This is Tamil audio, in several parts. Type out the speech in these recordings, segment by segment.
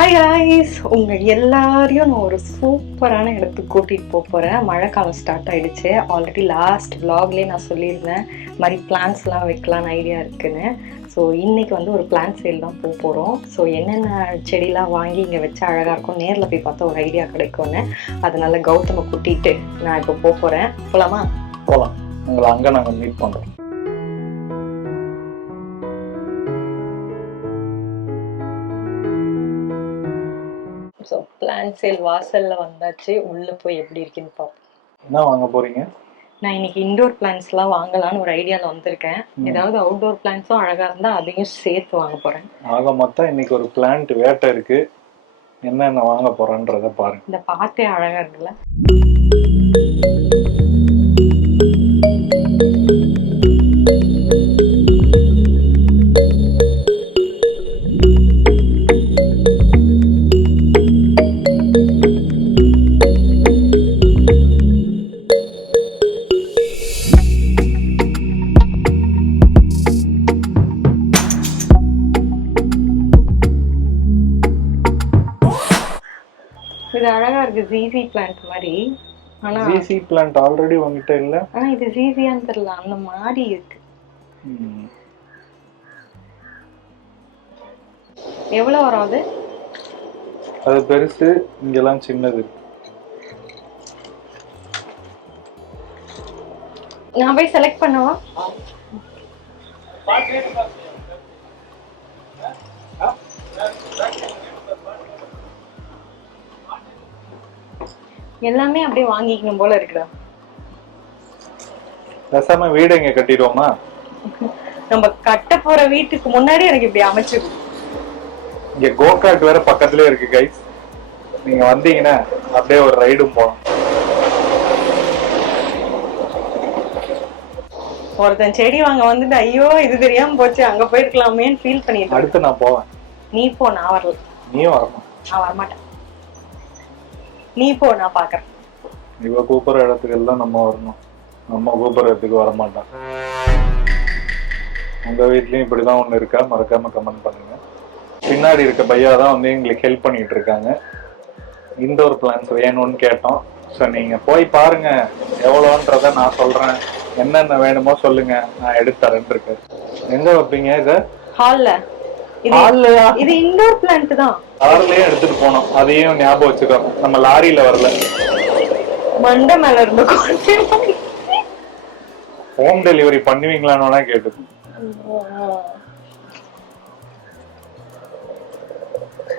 ஹாய் காய்ஸ், உங்கள் எல்லாரையும் நான் ஒரு சூப்பரான இடத்துக்கு கூட்டிகிட்டு போகிறேன். மழை காலம் ஸ்டார்ட் ஆகிடுச்சு. ஆல்ரெடி லாஸ்ட் vlogலேயே நான் சொல்லியிருந்தேன் இந்த மாதிரி பிளான்ஸ்லாம் வைக்கலான்னு ஐடியா இருக்குன்னு. ஸோ இன்றைக்கி வந்து ஒரு பிளான் சேல் தான் போகிறோம். ஸோ என்னென்ன செடிலாம் வாங்கி இங்கே வச்சா அழகாக இருக்கும், நேரில் போய் பார்த்தா ஒரு ஐடியா கிடைக்கும்னு. அதனால கௌதமை கூட்டிகிட்டு நான் இப்போ போகிறேன். போகலாமா? போகலாம். உங்களை அங்கே நாங்கள் மீட் பண்ணுறோம். ஸோ பிளான் சேல் வாசலில் வந்தாச்சு. உள்ளே போய் எப்படி இருக்குன்னு பார்ப்போம். என்ன வாங்க போகிறீங்க? நான் இன்னைக்கு இண்டோர் பிளான்ஸ்லாம் வாங்கலான்னு ஒரு ஐடியாவில் வந்திருக்கேன். ஏதாவது அவுட்டோர் பிளான்ஸும் அழகாக இருந்தால் அதையும் சேர்த்து வாங்க போகிறேன். ஆக மொத்தம் இன்னைக்கு ஒரு பிளான்ட் வேட்டை இருக்குது. என்னென்ன வாங்க போகிறேன்றதை பாருங்க. இந்த பார்த்தே அழகாக இருக்குல்ல. இது அழகா இருக்கு, ஜிசி பிளான்ட் மாதிரி. ஆனா ஜிசி பிளான்ட் ஆல்ரெடி உங்ககிட்ட இல்ல. ஆனா இது ஜிசியான்னு தெரியல, அந்த மாதிரி இருக்கு. எவ்வளவு வரும் அது? அது பெருசு, இங்கெல்லாம் சின்னது. நான் போய் செலக்ட் பண்ணவா? எல்லாமே அப்படியே வாங்கிக்கணும் போல இருக்குடா. பேசாம வீடு எங்க கட்டிடுவோமா? நம்ம கட்ட போற வீட்டுக்கு முன்னாடி எனக்கு இப்படி அமைச்சிருக்கு. இங்க கோகார்ட் வேற பக்கத்துலயே இருக்கு கைஸ். நீங்க வந்தீங்கன்னா அப்படியே ஒரு ரைடும் போகலாம். ஒருத்தன் செடி வாங்க வந்துட்டு ஐயோ இது தெரியாம போச்சு, அங்க போயிருக்கலாமேன்னு ஃபீல் பண்ணிட்டு. அடுத்து நான் போவேன். நீ போ, நான் வரல. நீயும் வரணும். நான் வரமாட்டேன். நீ போ, நான் பாக்குறேன். இவ கூப்பிடுற இடத்துக்கு எல்லாம் நம்ம வரணும். நம்ம கூப்பிடுற இடத்துக்கு வரமாட்டோம். உங்க வீட்லயும் இப்படிதான் ஒண்ணு இருக்கா? மறக்காம கமெண்ட் பண்ணுங்க. பின்னாடி இருக்க பையா தான் வந்து எங்களுக்கு ஹெல்ப் பண்ணிட்டு இருக்காங்க. இண்டோர் பிளான்ஸ் வேணும்னு கேட்டோம். ஸோ நீங்க போய் பாருங்க, எவ்வளோன்றத நான் சொல்றேன். என்னென்ன வேணுமோ சொல்லுங்க, நான் எடுத்து தரேன் இருக்கு. எங்க வைப்பீங்க இத? ஹால்ல. ஹால்லையா? இது இண்டோர் பிளான்ட் தான். கார்லயே எடுத்துட்டு போனோம், அதையும் ஞாபகம் வச்சுக்கோங்க. நம்ம லாரியில வரல. மண்டை மேல இருந்து ஹோம் டெலிவரி பண்ணுவீங்களான்னு கேட்டு.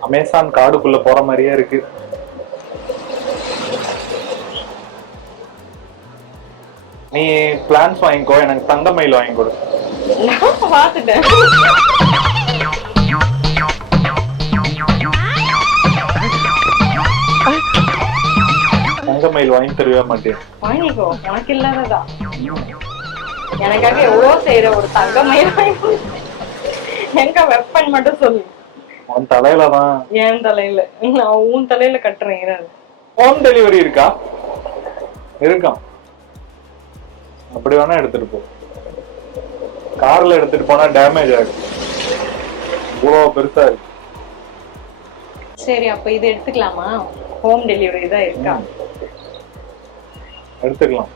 அமேசான் காடுக்குள்ள போற மாதிரியே இருக்கு. நீ பிளான்ஸ் வாங்கிக்கோ, எனக்கு தங்கமயில் வாங்கி கொடு. நான் பாத்துட்டேன். தங்கமயில் வாங்கி தருவே மாட்டேன். வாங்கிக்கோ, உனக்கு இல்லாததா? எனக்காக எவ்வளவு செய்யற ஒரு தங்கமயில் எங்க வெப்பன் மட்டும் சொல்லு. உன் தலையில தான். என் தலையில? நான் உன் தலையில கட்டுறேன். ஹோம் டெலிவரி இருக்கா? இருக்கா? அப்படி வேணா எடுத்துட்டு போ. கார்ல எடுத்துட்டு போனா டேமேஜ் ஆகும். இவ்வளவு பெருசா இருக்கு. சரி, அப்ப இது எடுத்துக்கலாமா? ஹோம் டெலிவரி தான் இருக்கா? எடுத்துக்கலாம்.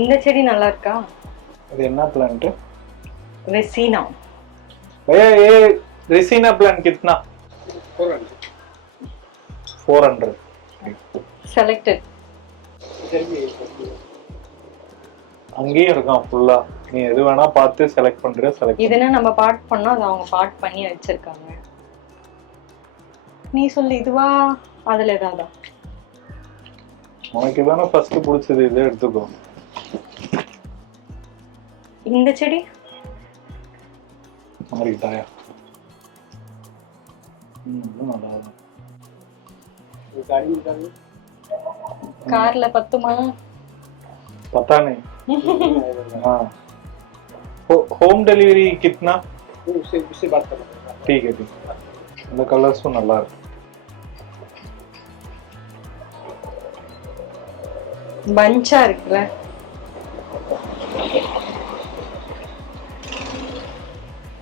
இந்த செடி நல்லா இருக்கா? இது என்ன பிளான்ட்? ரெசினா. ये रेसिना प्लांट कितना? 400. செலக்டட். அங்கேயும் இருக்கான் ஃபுல்லா. நீ எது வேணா பார்த்து செலக்ட் பண்ற. செலக்ட் இதுனா நம்ம பார்ட் பண்ணோம், அது அவங்க பார்ட் பண்ணி வச்சிருக்காங்க. நீ சொல்லு, இதுவா அதுல ஏதாதா? உனக்கு தானே ஃபர்ஸ்ட் பிடிச்சது, இதை எடுத்துக்கோ. இந்த செடி மாறிட்டாயா? நல்லா இருக்கும். கார்ல பத்துமா? पता नहीं. हाँ, होम डिलीवरी कितना? उससे बात कर. ठीक है, ठीक है. இந்த கலர்ஸும் நல்லா இருக்கு. பஞ்சா இருக்குல்ல.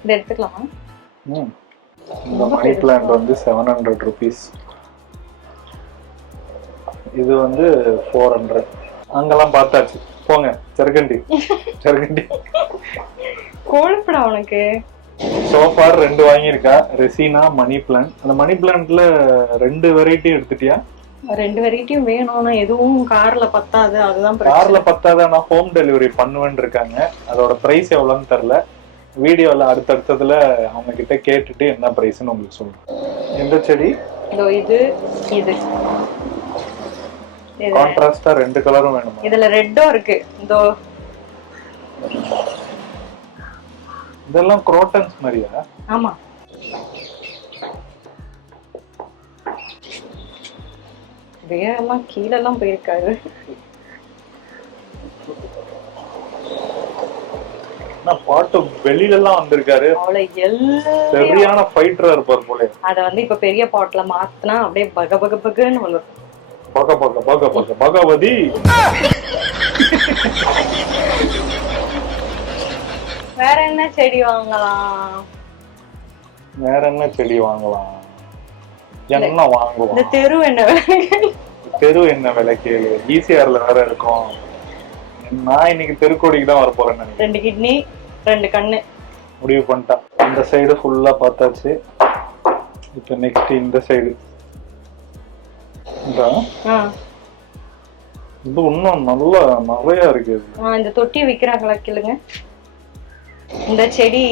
இதை எடுத்துக்கலாமா? இந்த மணி பிளான்ட் வந்து 700 rupees. இது வந்து 400. அங்கெல்லாம் பார்த்தாச்சு, போங்க. செருகண்டி செருகண்டி கோழப்படா உனக்கு. சோஃபார் 2 வாங்கியிருக்கா, ரெசினா, மணி பிளான்ட். அந்த மணி பிளான்ட்ல 2 வெரைட்டி எடுத்துட்டியா? 2 வெரைட்டியும் வேணும்னா எதுவும் கார்ல பத்தாது, அதுதான் கார்ல பத்தாத. நான் ஹோம் டெலிவரி பண்ணுவேன்னு இருக்காங்க. அதோட பிரைஸ் எவ்வளோன்னு தெரியல. வீடியோல அடுத்தடுத்ததுல அவங்க கிட்ட கேட்டுட்டு என்ன பிரைஸ்ன்னு உங்களுக்கு சொல்றேன். எந்த செடி? இது இது கான்ட்ராஸ்டா 2 கலரும் வேணுமா? இதுல ரெட்டும் இருக்கு. இதோ இதெல்லாம் குரோட்டன்ஸ் மாதிரியா? ஆமா. வேறெல்லாம் கீழெல்லாம் போயிருக்காரு. பாட்டு வெளியில எல்லாம் வந்திருக்காரு. சரியான ஃபைட்டரா இருப்பார் போல. அத வந்து இப்ப பெரிய பாட்ல மாத்தினா அப்படியே பக பக பகன்னு வளரும். பக பக பக பக பகவதி. வேற என்ன செடி வாங்கலாம்? வேற என்ன செடி வாங்கலாம்? என்ன வாங்குவோம்? இந்த தெரு என்ன விலை? தெரு என்ன விலை கேளு. ஈசிஆர்ல வேற இருக்கும். நான் இன்னைக்கு தெருக்கோடிக்கு தான் வர போறேன். 2 கிட்னி 2 கண்ணு முடிவு பண்ணிட்டேன். இந்த சைடு ஃபுல்லா பார்த்தாச்சு. இப்ப நெக்ஸ்ட் இந்த சைடு. இது இன்னும் நல்லா நிறைய இருக்கு. இந்த தொட்டி விக்கிறாங்களா கேளுங்க. இந்த செடி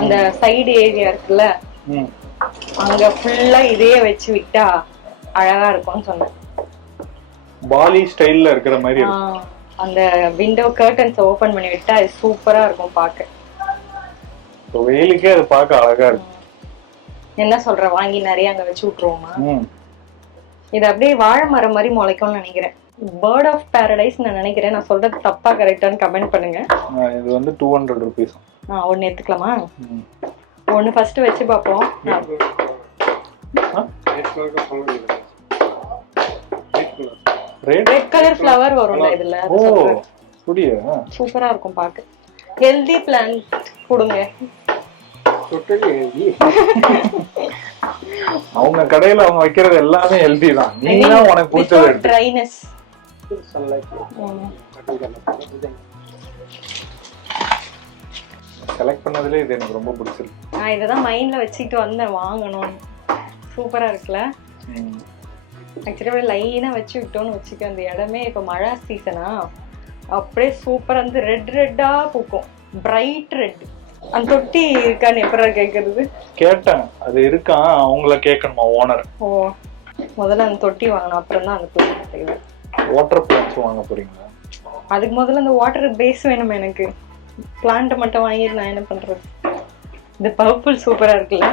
அந்த சைடு ஏரியா இருக்குல்ல, அங்க ஃபுல்லா இதையே வச்சு விட்டா அழகா இருக்கும்னு சொன்னேன். பாலி ஸ்டைல்ல இருக்கிற மாதிரி. அந்த விண்டோ கர்டன்ஸ் ஓபன் பண்ணி விட்டா அது சூப்பரா இருக்கும் பார்க்க. வெயிலுக்கே அது பார்க்க அழகா இருக்கும். என்ன சொல்ற, வாங்கி நிறைய அங்க வச்சு விட்டுருவோமா? இது அப்படியே வாழை மரம் மாதிரி முளைக்கும்னு நினைக்கிறேன். பேர்ட் ஆஃப் பாரடைஸ் நான் நினைக்கிறேன். நான் சொல்றது தப்பா கரெக்டான்னு கமெண்ட் பண்ணுங்க. இது வந்து 200 rupees. ஒன்னு எடுத்துக்கலாமா? ஒன்னு ஃபர்ஸ்ட் வச்சு பாப்போம். ரெட் கலர் ஃப்ளவர் வரும்ல இதுல. ஓ புடியா, சூப்பரா இருக்கும் பார்க்க. ஹெல்தி பிளான்ட் கொடுங்க. அவங்க கடையில அவங்க வைக்கிறது எல்லாமே ஹெல்தி தான். நீங்க தான் உனக்கு பிடிச்சது எடுத்து. ட்ரைனஸ் செலக்ட் பண்ணதுல இது எனக்கு ரொம்ப பிடிச்சிருக்கு. நான் இததான் மைண்ட்ல வச்சிட்டு வந்தேன் வாங்கணும். சூப்பரா இருக்குல்ல? ஆக்சுவலி லைனா வச்சு விட்டோம்னு வச்சுக்க, அந்த இடமே இப்ப மழை சீசனா அப்படியே சூப்பரா வந்து ரெட் ரெட்டா பூக்கும். Bright red. அந்த தொட்டி இருக்கான்னு எப்படா கேக்குறது? கேட்டேன், அது இருக்கான். அவங்கள கேட்கணுமா ஓனர்? ஓ, முதல்ல அந்த தொட்டி வாங்கணும், அப்புறம் தான் அந்த தொட்டி. வாட்டர் பிளான்ட்ஸ் வாங்க போறீங்களா? அதுக்கு முதல்ல அந்த வாட்டர் பேஸ் வேணும் எனக்கு. பிளான்ட் மட்டும் வாங்கிட்டு நான் என்ன பண்றது? இந்த பர்பிள் சூப்பரா இருக்குல்ல?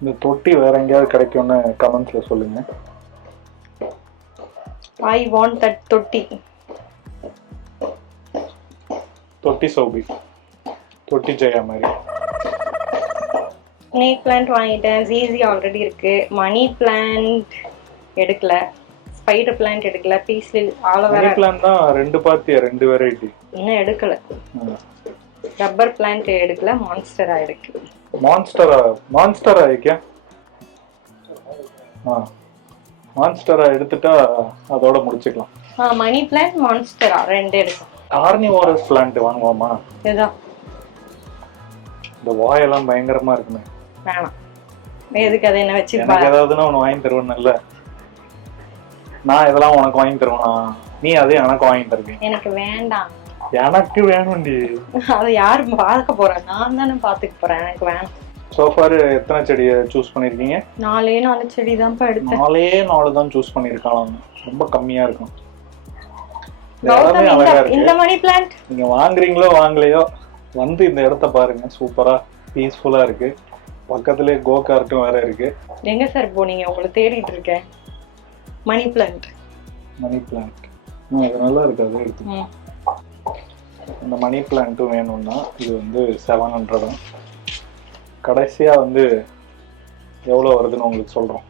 இந்த தொட்டி வேற எங்கேயாவது கிடைக்கும்னு கமெண்ட்ஸ்ல சொல்லுங்க. I want that தொட்டி. தொட்டி சோபி, தொட்டி ஜெயா மாதிரி. ஸ்னேக் பிளான்ட் வாங்கிட்டேன். ஜீசி ஆல்ரெடி இருக்கு. மணி பிளான்ட் எடுக்கல. ஸ்பைடர் பிளான்ட் எடுக்கல. பீஸ் ஆலோவேரா பிளான்ட் தான் 2 பாத்தியா, 2 வெரைட்டி இன்னும் எடுக்கல. ரப்பர் பிளான்ட் எடுக்கல. மான்ஸ்டரா இருக்கு. மான்ஸ்டரா இருக்கே. மான்ஸ்டரா எடுத்துட்டா அதோட முடிச்சுக்கலாம். மணி பிளான்ட் மான்ஸ்டரா 2 எடுக்கும். கார்னிவோரஸ் பிளான்ட் வாங்குவோமா? ஏதா இந்த வாயெல்லாம் பயங்கரமா இருக்குமே. வேணாம். எதுக்கு அதை என்ன வச்சு எனக்கு ஏதாவதுன்னா உனக்கு வாங்கி தருவேன்ல. நான் இதெல்லாம் உனக்கு வாங்கி தருவேனா? நீ அதே எனக்கு வாங்கி தருவேன். எனக்கு வேண்டாம். எனக்கு வேணும்டி. அதை யாரு பார்க்க போறா? நான் தானே பாத்துக்க போறேன். எனக்கு வேணும். சோஃபார் எத்தனை செடியை சூஸ் பண்ணிருக்கீங்க? 4 செடி தான் எடுத்தேன். 4 தான் சூஸ் பண்ணிருக்காங்க. ரொம்ப கம்மியா இருக்கும். இந்த மணி பிளான்ட் நீங்க வாங்குறீங்களோ வாங்கலையோ, வந்து இந்த இடத்த பாருங்க. சூப்பரா பீஸ்ஃபுல்லா இருக்கு. பக்கத்துலயே கோ கார்ட்டும் வேற இருக்கு. எங்க சார் போனீங்க? உங்களை தேடிட்டு இருக்கேன். மணி பிளான்ட் இது நல்லா இருக்கு. அது எடுத்து இந்த மணி பிளான்ட்டும் வேணும்னா இது வந்து 700. கடைசியா வந்து எவ்வளவு வருதுன்னு உங்களுக்கு சொல்றோம்.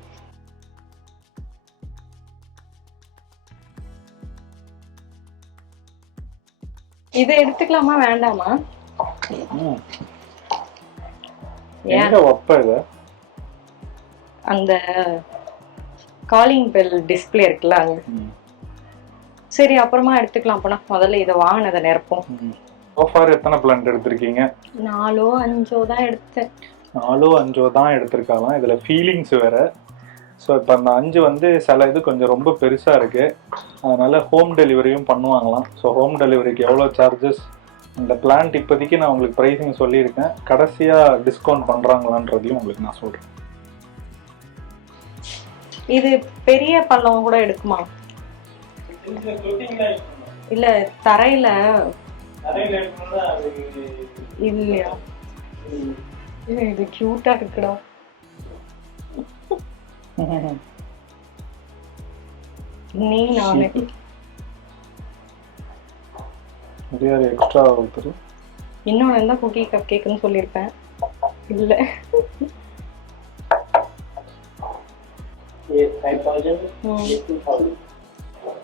இதை எடுத்துக்கலாமா வேண்டாமா? எங்க வைப்ப இத? அந்த காலிங் பெல் டிஸ்பிளே இருக்குல்ல அங்க. சரி அப்புறமா எடுத்துக்கலாம். போனா முதல்ல இதை வாங்கினதை நிரப்போம். சோஃபார் எத்தனை பிளான்ட் எடுத்திருக்கீங்க? 4 5 தான் எடுத்தேன். 4 5 தான் எடுத்திருக்கலாம். இதுல ஃபீலிங்ஸ் வேற. ஸோ இப்போ அந்த 5 வந்து சில இது கொஞ்சம் ரொம்ப பெருசா இருக்கு, அதனால ஹோம் டெலிவரியும் பண்ணுவாங்களாம். ஸோ ஹோம் டெலிவரிக்கு எவ்வளோ சார்ஜஸ், இந்த பிளான்ட் இப்போதைக்கு நான் உங்களுக்கு ப்ரைஸிங் சொல்லியிருக்கேன், கடைசியா டிஸ்கவுண்ட் பண்றாங்களான்றதையும் உங்களுக்கு நான் சொல்றேன். இது பெரிய பள்ளம் கூட எடுக்குமா? இல்ல தரையில இல்லையா? இது கியூட்டா இருக்குடா. நீ நானு எக்ஸ்ட்ரா ஒருத்தர் இன்னொன்னு இருந்தா குக்கி கப் கேக்குன்னு சொல்லியிருப்பேன். இல்ல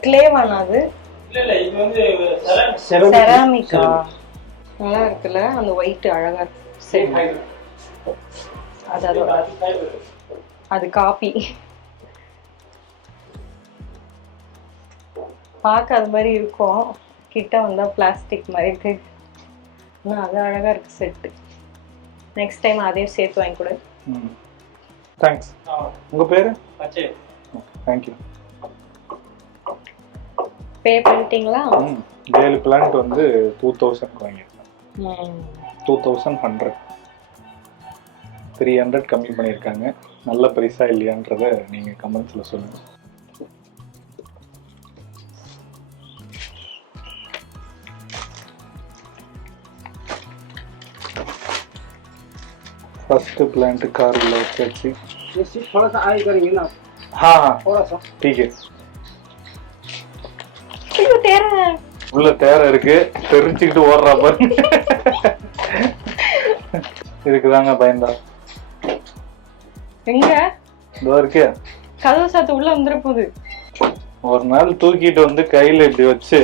கிளேவானா அது? செராமிக்கா? நல்லா இருக்குல்ல, அந்த ஒயிட் அழகா இருக்கு. அது காப்பி பார்க்க அது மாதிரி இருக்கும், கிட்ட வந்தா பிளாஸ்டிக் மாதிரி இருக்கு. அது அழகா இருக்கு செட்டு. நெக்ஸ்ட் டைம் அதையும் சேர்த்து வாங்கி கொடு. தேங்க்ஸ். உங்க பேரு? Thank you. பே பண்ணிட்டீங்களா? 7 பிளான்ட் வந்து 2000 வாங்கியிருக்கேன். 2100 300 கம்மி பண்ணியிருக்காங்க. நல்ல பிரைஸா இல்லையான்றத நீங்க கமெண்ட்ஸ்ல சொல்லுங்க. फर्स्ट प्लांट कार वैसे थोड़ा सा आगे करेंगे ना। हाँ हाँ थोड़ा सा ठीक है. ஐயோ தேர உள்ள தேர இருக்கு, தெரிஞ்சுக்கிட்டு ஓடுறா பாரு. இருக்குதாங்க பயந்தா. எங்க இதோ இருக்கே, கதவு சாத்து உள்ள வந்துற போகுது. ஒரு நாள் தூக்கிட்டு வந்து கையில இப்படி வச்சு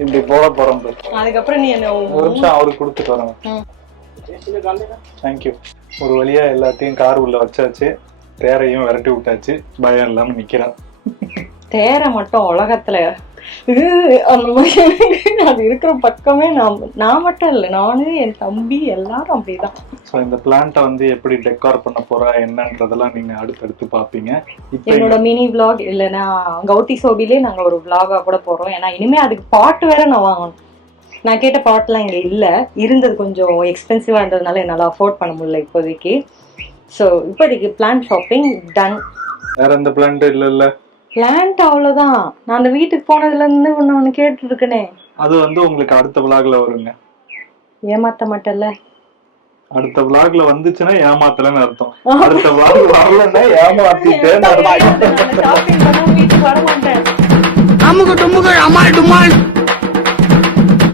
இப்படி போட போறோம். அதுக்கப்புறம் நீ என்ன ஒரு நிமிஷம் அவருக்கு கொடுத்துட்டு வரேன். தேங்க்யூ. ஒரு வழியா எல்லாத்தையும் கார் உள்ள வச்சாச்சு, தேரையும் விரட்டி விட்டாச்சு, பயம் இல்லாம நிக்கிறான். தேர மட்டும் உலகத்துல அந்த மாதிரி அது இருக்கிற பக்கமே நான் மட்டும் இல்லை, நானு என் தம்பி எல்லாரும் அப்படிதான். ஸோ இந்த பிளான்ட்டை வந்து எப்படி டெக்கார் பண்ண போறா என்னன்றதெல்லாம் நீங்க அடுத்தடுத்து பாப்பீங்க. என்னோட மினி விளாக் இல்லைன்னா கௌதி சோபிலே நாங்க ஒரு விளாகா கூட போறோம். ஏன்னா இனிமே அதுக்கு பாட்டு வேற நான் வாங்கணும். நான் கேட்ட பாட்லாம் இங்க இல்ல, இருந்தது கொஞ்சம் எக்ஸ்பென்சிவா இருந்ததுனால என்னால அஃபோர்ட் பண்ண முடியல இப்போதைக்கு. ஸோ இப்போதைக்கு பிளான்ட் ஷாப்பிங் டன். வேற எந்த பிளான்ட் இல்ல? பிளான்ட் அவ்வளவுதான். நான் அந்த வீட்டுக்கு போனதுல இருந்து ஒண்ணு கேட்டு இருக்கனே, அது வந்து உங்களுக்கு அடுத்த விளாக்ல வருங்க. ஏமாத்த மாட்டேல்ல? அடுத்த விளாக்ல வந்துச்சுன்னா ஏமாத்தலன்னு அர்த்தம். அடுத்த விளாக் வரலன்னா ஏமாத்திட்டேன்னு அர்த்தம். ஷாப்பிங் பண்ண வீட்டுக்கு வர மாட்டேன். அம்முக்கு டும்முக்கு அம்மாள் டும்மாள்.